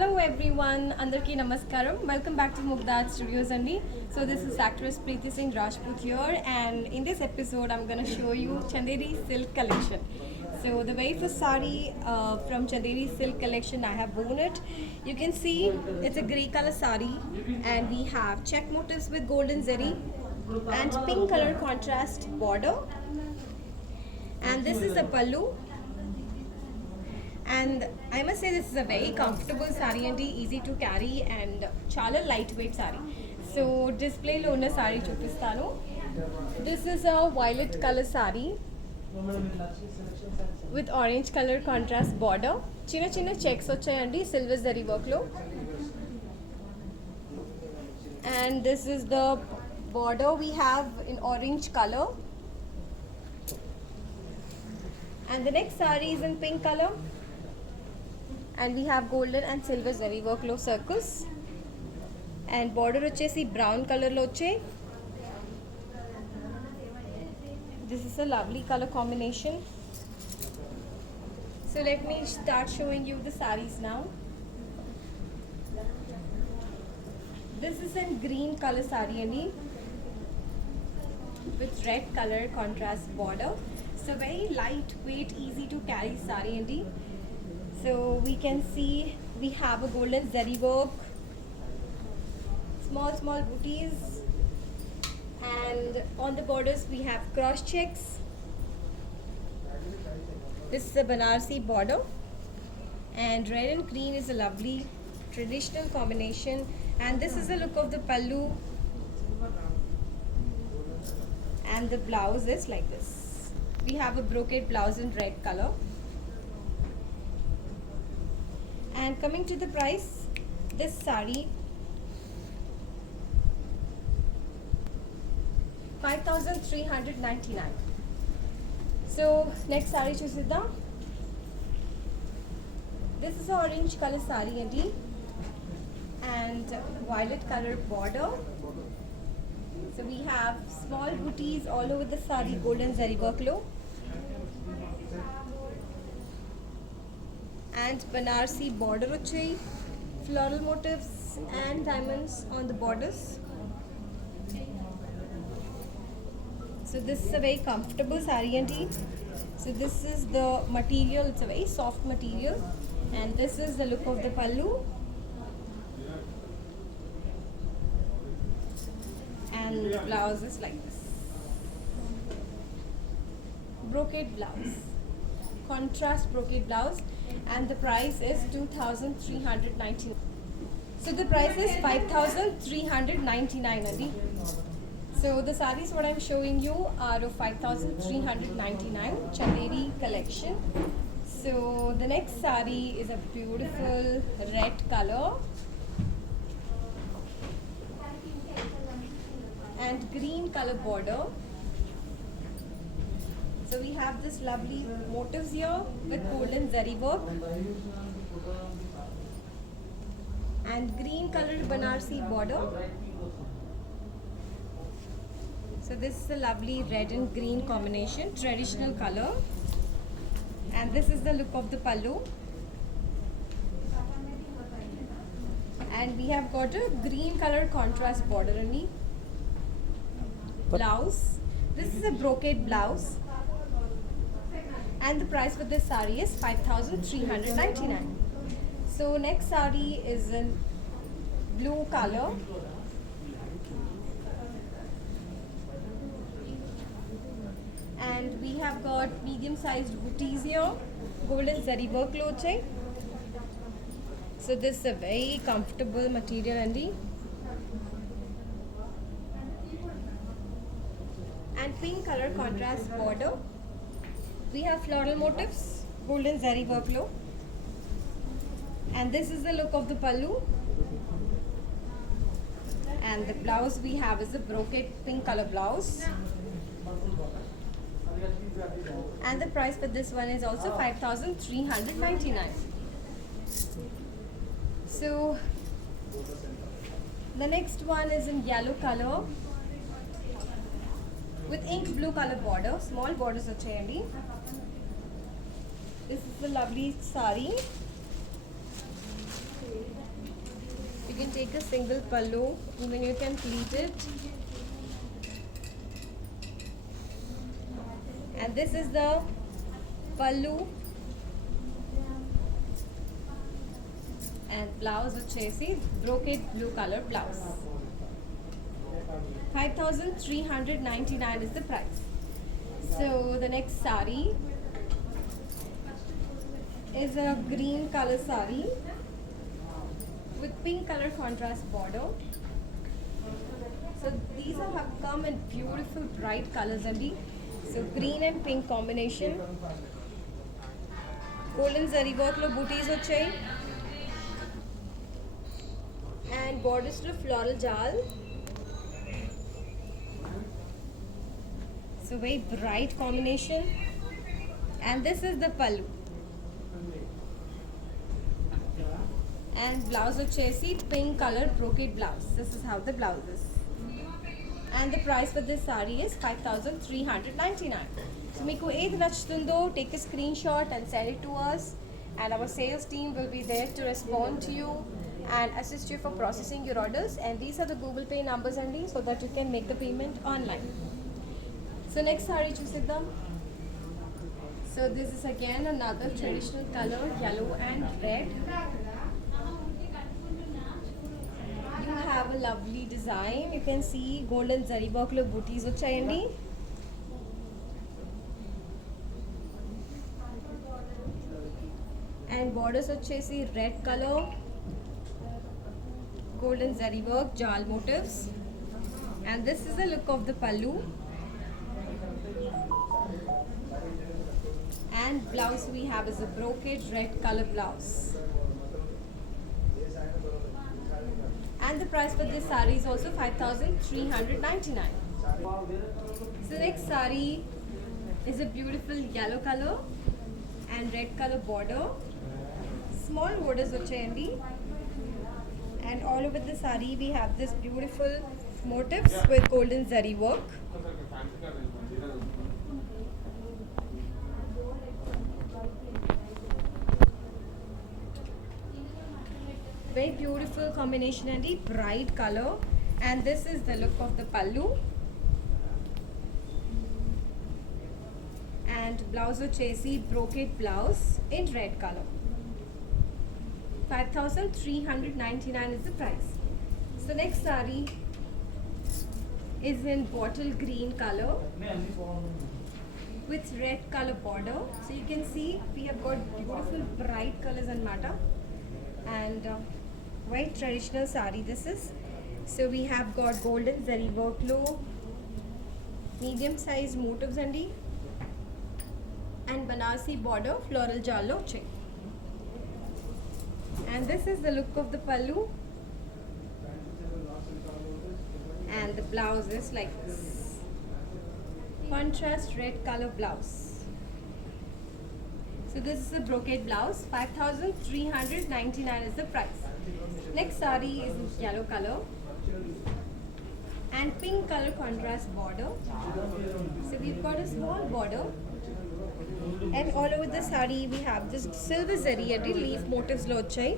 Hello everyone, Andarki Namaskaram. Welcome back to Mugdad Studios Andi. So this is actress Preeti Singh Rajput here, and in this episode I'm gonna show you Chanderi Silk collection. So the very first sari from Chanderi Silk collection, I have worn it. You can see it's a grey color sari, and we have check motifs with golden zari and pink color contrast border. And this is the pallu, and I must say this is a very comfortable sari and easy to carry and chala lightweight sari. So display lo ఉన్న sari చూపిస్తాను. This is a violet color sari with orange color contrast border. చిన్న చిన్న checks వచ్చాయండి silver zari work లో. And this is the border we have in orange color. And the next sari is in pink color. And we have golden and silver zari work lo circles, and border vachesi brown color lo vachai. This is a lovely color combination. So let me start showing you the sarees now. This is in green color saree andi with red color contrast border. So very lightweight, easy to carry saree andi. So we can see we have a golden zari work, small booties, and on the borders we have cross checks. This is a Banarsi border, and red and green is a lovely traditional combination, and this is the look of the pallu, and the blouse is like this. We have a brocade blouse in red color. And coming to the price, this sari 5,399. So next sari చూసిద్దాం. This is orange color sari andi and violet color border. So we have small booties all over the sari, golden zari work lo. And Banarsi border vachai, floral motifs and diamonds on the borders. So this is a very comfortable sari andi. So this is the material, it's a very soft material, and this is the look of the pallu, and the blouse is like this. Brocade blouse, contrast brocade blouse, and the price is 2,399. So the price is 5,399 andi. So the sarees what I'm showing you are of 5,399 Chanderi collection. So the next saree is a beautiful red color and green color border. So we have this lovely motifs here with golden zari work and green colored Banarsi border. So this is a lovely red and green combination, traditional color. And this is the look of the pallu. And we have got a green color contrast border only. Blouse. This is a brocade blouse. And the price for this sari is 5,399. So next sari is in blue color. And we have got medium sized booties here, golden zari work lo vachai. So this is a very comfortable material andi. And pink color contrast border. We have floral motifs, golden zari work lo. And this is the look of the pallu. And the blouse we have is a brocade pink color blouse. And the price for this one is also 5,399. So the next one is in yellow color with ink blue color border, small borders vachayandi. This is the lovely sari. can take a single pallu, even you can pleat it. And this is the pallu. And blouse వచ్చేసి brocade blue color blouse. 5,399 is the price. So the next sari is a green color sari with pink color contrast border. So these have come in beautiful bright colors only. So green and pink combination. Golden zari work lo booties వచ్చాయి. And borders to floral jal. So very bright combination. And this is the pallu. And blouse వచ్చేసి pink color brocade blouse. This is how the blouse is. And the price for this saree is 5,399. So మీకు ఏది నచ్చుతుందో take a screenshot and send it to us, and our sales team will be there to respond to you and assist you for processing your orders. And these are the Google Pay numbers only, so that you can make the payment online. So next saree చూసిద్దాం. So this is again another traditional color, yellow and red. You have a lovely design. You can see golden zari work lo booties వచ్చాయండి. And borders వచ్చేసి red color, golden zari work, jal motifs. And this is the look of the pallu. And blouse we have is a brocade red color blouse. And the price for this saree is also 5,399. So the next saree is a beautiful yellow color and red color border. Small borders వచ్చాయండి. And all over the saree we have this beautiful motifs with golden zari work. Very beautiful combination and a bright color. And this is the look of the pallu. And blouse వచ్చేసి brocade blouse in red color. 5,399 is the price. So next saree is in bottle green color with red color border. So you can see we have got beautiful bright colors and matter. And very traditional saree this is. So we have got golden zari work low, medium size motifs andi, and Banarsi border floral jallo check. And this is the look of the pallu. And the blouse is like this. Contrast red color blouse. So this is a brocade blouse. 5,399 is the price. Next saree is in yellow color and pink color contrast border. So we've got a small border, and all over the saree we have this silver zari and leaf motifs lo vachai.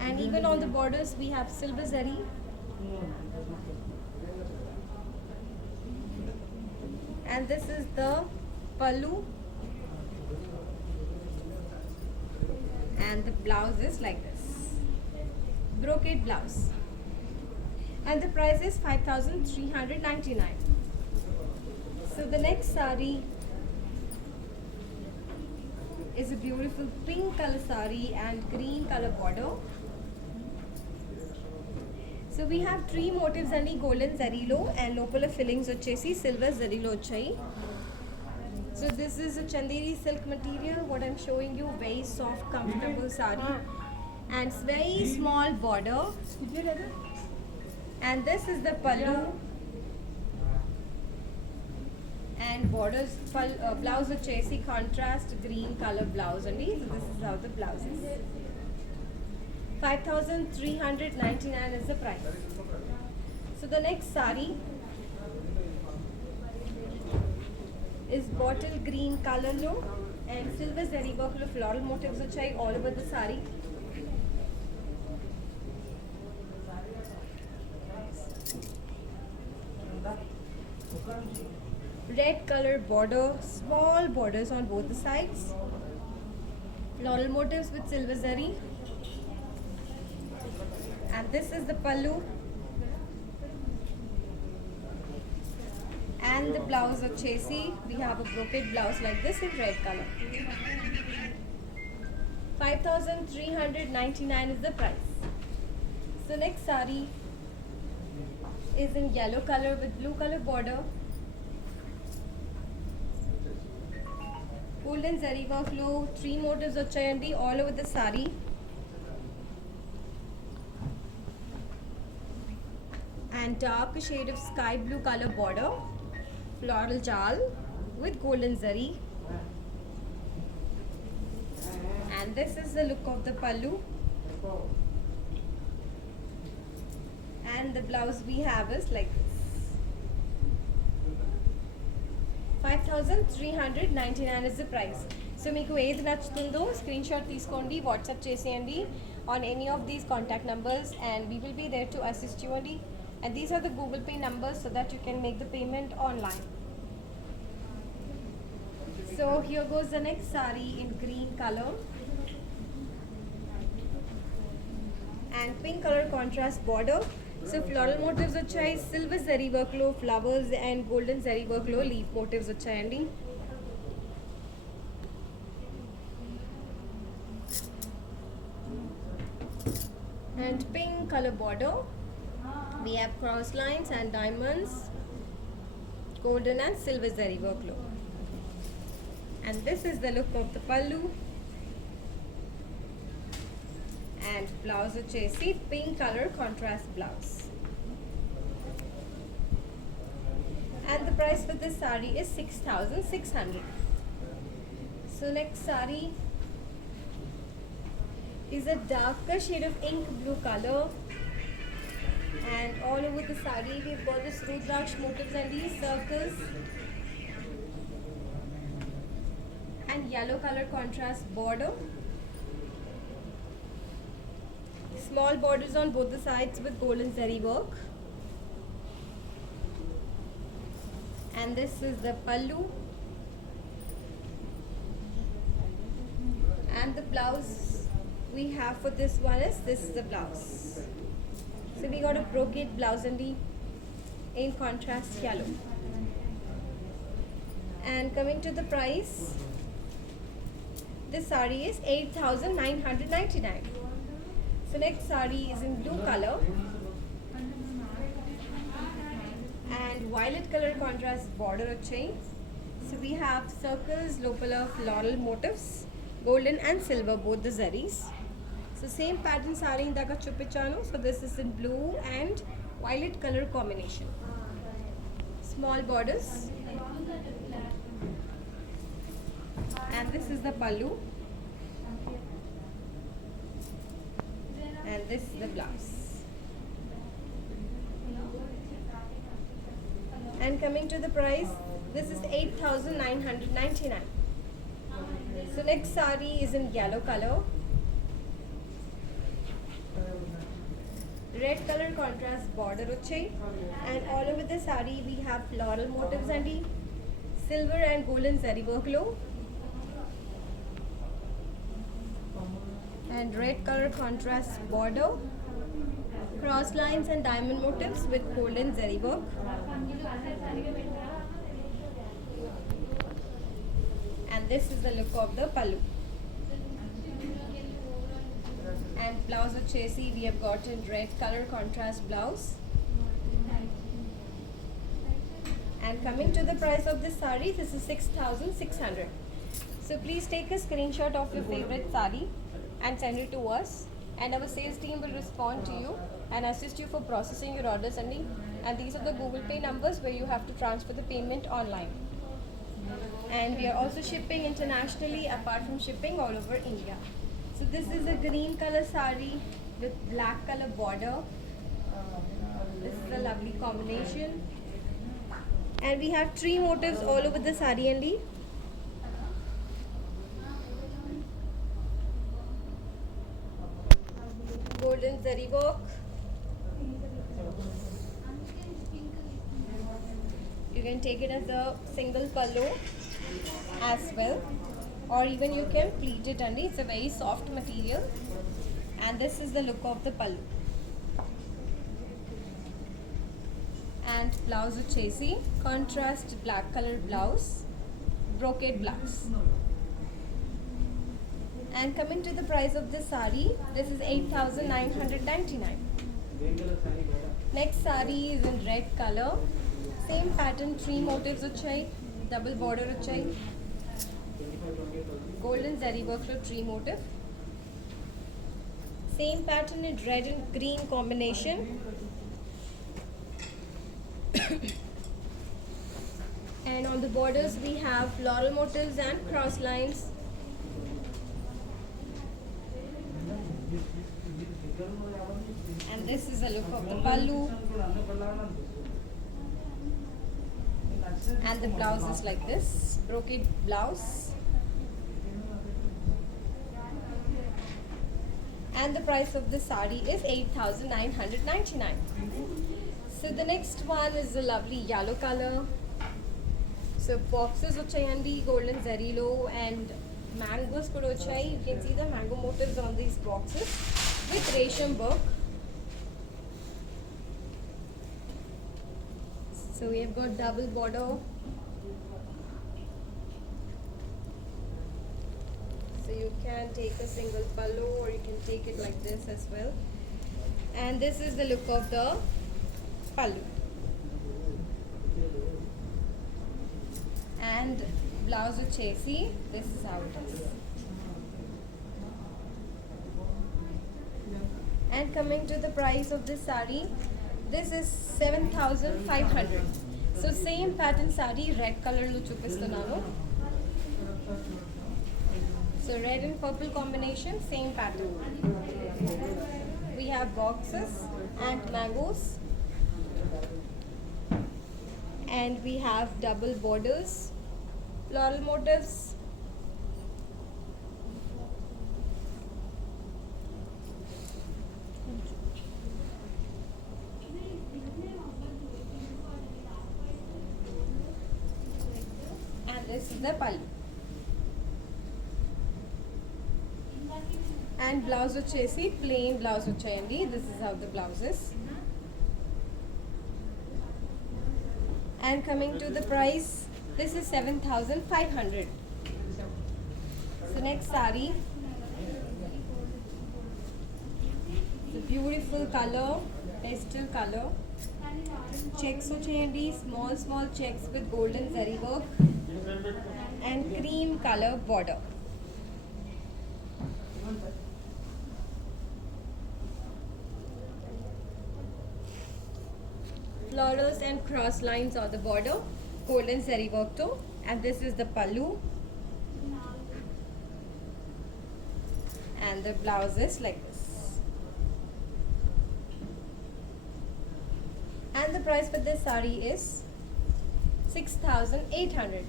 And even on the borders we have silver zari. And this is the pallu. And the blouse is like this, brocade blouse. And the price is 5,399. So the next saree is a beautiful pink color saree and green color border. So we have three motifs and golden zari lo, and local fillings వచ్చేసి silver zari lo వచ్చాయి. So this is a Chanderi silk material. What I'm showing you, very soft, comfortable saree, and it's very small border. And this is the pallu. And borders, blouse వచ్చేసి contrast green color blouse only. So this is how the blouse is. 5,399 is the price. So the next saree is bottle green color lo, and silver zari work lo floral motifs వచ్చాయి all over the saree. red color border, small borders on both the sides, floral motifs with silver zari, and this is the pallu, and the blouse of Chesi. We have a brocade blouse like this in red color. 5,399 is the price. So next sari is in yellow color with blue color border, golden zari work లో 3 motifs వచ్చాయండి all over the sari. And dark shade of sky blue color border, floral jal with golden zari. And this is the look of the pallu. And the blouse we have is like this. 5,399 is the price. So మీకు ఏది నచ్చుతుందో screen shot తీసుకోండి, WhatsApp చేసేయండి on any of these contact numbers, and we will be there to assist you only. And these are the Google Pay numbers so that you can make the payment online. So here goes the next sari in green color and pink color contrast border. So floral motifs వచ్చాయి, silver zari work లో flowers and golden zari work లో leaf motifs వచ్చాయండి. And pink color border. We have cross lines and diamonds, golden and silver zari work lo. And this is the look of the pallu. And blouse వచ్చేసి pink color contrast blouse. And the price for this sari is 6,600. So next sari is a darker shade of ink blue color. And all over the sari we've got this Rudraksh motifs and these circles and yellow color contrast border, small borders on both the sides with golden zari work. And this is the pallu, and the blouse we have for this one is this is the blouse. So we got a brocade blouse in contrast yellow. And coming to the price, this sari is 8,999. So next sari is in blue color and violet color contrast border వచ్చాయి. So we have circles, local floral motifs, golden and silver both the zaris. So same pattern sari indaka chupichanu. So this is in blue and violet color combination. Small borders. And this is the pallu. And this is the blouse. And coming to the price, this is 8,999. So next sari is in yellow color. Red color contrast border వచ్చాయి. And all over the sari we have floral motifs and silver and golden zari work లో. And red color contrast border, cross lines and diamond motifs with golden zari work. And this is the look of the pallu. And blouse వచ్చేసి we have got in red color contrast blouse. And coming to the price of this sari, this is 6,600. So please take a screenshot of your favorite sari and send it to us, and our sales team will respond to you and assist you for processing your orders. And these are the Google Pay numbers where you have to transfer the payment online. And we are also shipping internationally apart from shipping all over India. So this is a green color sari with black color border. This is a lovely combination. And we have 3 motifs all over the sari only. Golden zari work. You can take it as a single pallu as well, or even you can pleat it under. It's a very soft material, and this is the look of the pallu. And blouse వచ్చేసి contrast black color blouse, brocade blouse. And coming to the price of this sari, this is 8,999. Next sari is in red color. Same pattern, 3 motifs వచ్చాయి, double border వచ్చాయి, golden zari work లో 3 motif. Same pattern in red and green combination. And on the borders we have floral motifs and cross lines. And this is the look of the pallu. And the blouse is like this, brocade blouse. And the price of this sari is 8,999. So the next one is a lovely yellow color. So boxes vachayandi golden zari lo, and mangoes kuda vachayi. You can see the mango motifs on these boxes with resham work. So we have got double border. So you can take a single pallu, or you can take it like this as well. And this is the look of the pallu. And blouse వచ్చేసి this is how it is. And coming to the price of this sari, this is 7,500. So same pattern sari, red color lo chupistunanu. So red and purple combination, same pattern. We have boxes and mangoes, and we have double borders, floral motifs, and this is the pallu. And blouse వచ్చేసి plain blouse వచ్చాయండి. This is how the blouse is. And coming to the price, this is 7,500. So next sari, the beautiful color, pastel color, checks వచ్చేయండి, small checks with golden zari work and cream color border. Florals and cross lines on the border, golden zari work too. And this is the pallu, and the blouse is like this. And the price for this sari is 6,800.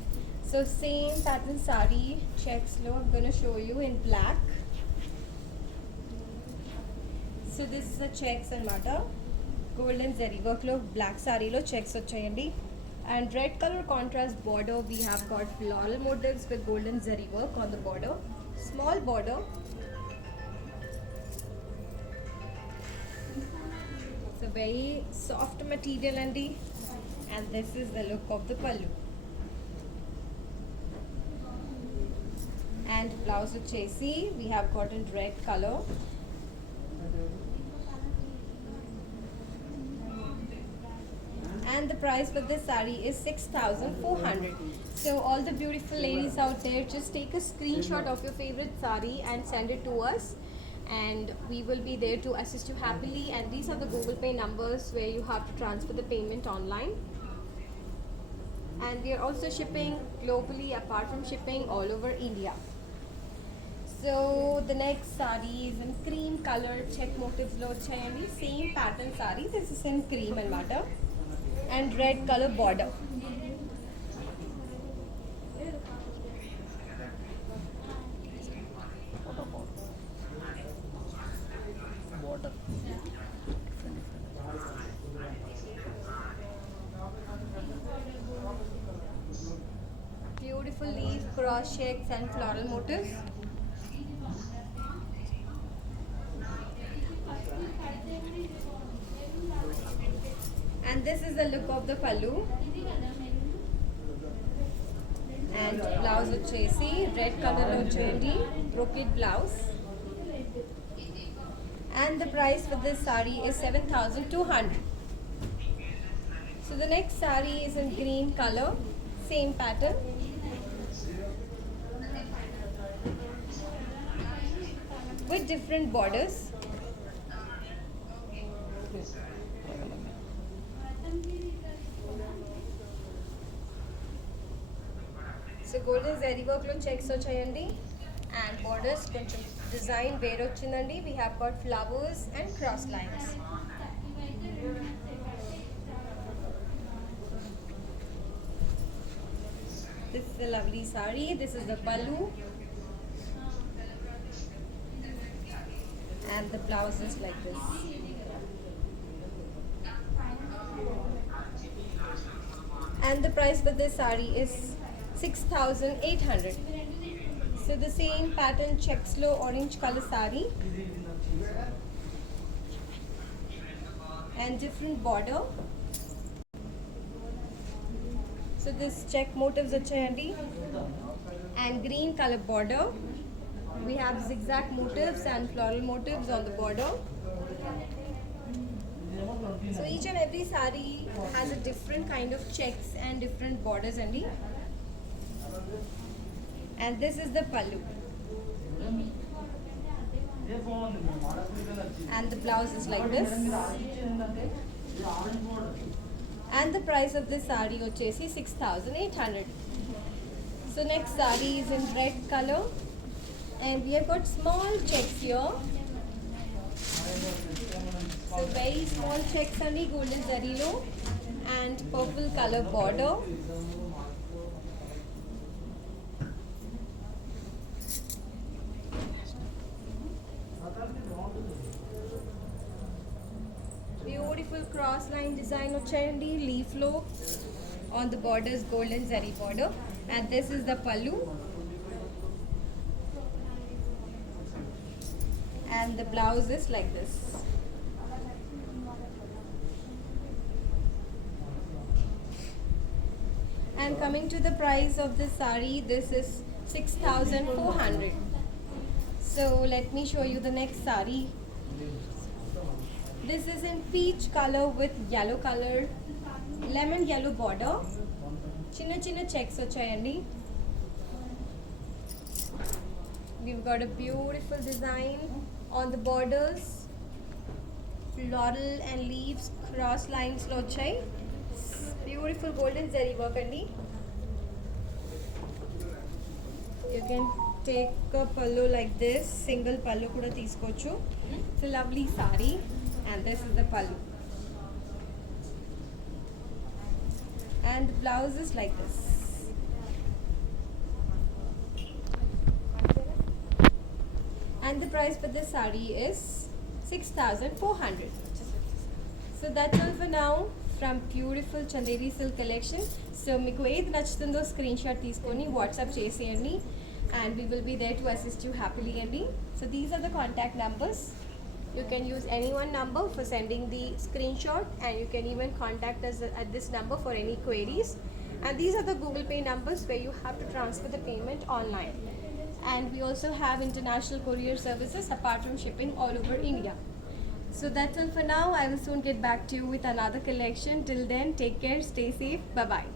So same pattern sari, checks low. I'm going to show you in black. So this is the checks and matter, golden zari work lo, black sari lo checks vachayandi. And red color contrast border, we have got floral motifs with golden zari work on the border, small border. It's a very soft material andi. And this is the look of the pallu. And blouse వచ్చేసి we have got in red color. And the price for this sari is 6,400. So all the beautiful ladies out there, just take a screenshot of your favorite sari and send it to us, and we will be there to assist you happily. And these are the Google Pay numbers where you have to transfer the payment online. And we are also shipping globally, apart from shipping all over India. So the next sari is in cream color, check motifs lo vachayandi, same pattern sari. This is in cream and matter, and red color border. checks and floral motifs. And this is the look of the pallu. And blouse వచ్చేసి red colour లో వచ్చేయండి, brocade blouse. And the price for this saree is 7,200. So the next saree is in green color, same pattern. With different borders. So golden zari work lo checks వచ్చాయండి, and borders కొంచెం design వేరే వచ్చిందండి. We have got flowers and cross lines. This is a lovely saree. This is the pallu. And the blouse is like this. And the price for this saree is 6,800. So the same pattern checks low orange color saree and different border. So this check motifs achayandi and green color border. We have zigzag motifs and floral motifs on the border. So each and every saree has a different kind of checks and different borders and this is the pallu. And the blouse is like this. And the price of this saree ochesi 6,800. So next saree is in red color. And we have got small checks here. So very small checks only, golden zari lo, and purple color border. Beautiful cross line design ochayandi, leaf lo, on the borders golden zari border, and this is the pallu. And the blouse is like this. And coming to the price of this saree, this is 6,400. So let me show you the next saree. This is in peach color with yellow color, lemon yellow border. Chinna chinna checks ochayandi. We've got a beautiful design on the borders, floral and leaves, cross lines lo వచ్చాయి. Beautiful golden zari work andi. You can take a pallu like this, single pallu kuda teeskochu. It's a lovely saree, and this is the pallu. And the blouse is like this. And the price for this saree is 6,400. So that's all for now from beautiful Chanderi silk collection. So meeku edi nachutundo screenshot teeskoni WhatsApp cheseyandi, and we will be there to assist you happily andi. So these are the contact numbers. You can use any one number for sending the screenshot, and you can even contact us at this number for any queries. And these are the Google Pay numbers where you have to transfer the payment online. And we also have international courier services apart from shipping all over India. So that's all for now. I will soon get back to you with another collection. Till then, take care, stay safe, bye bye.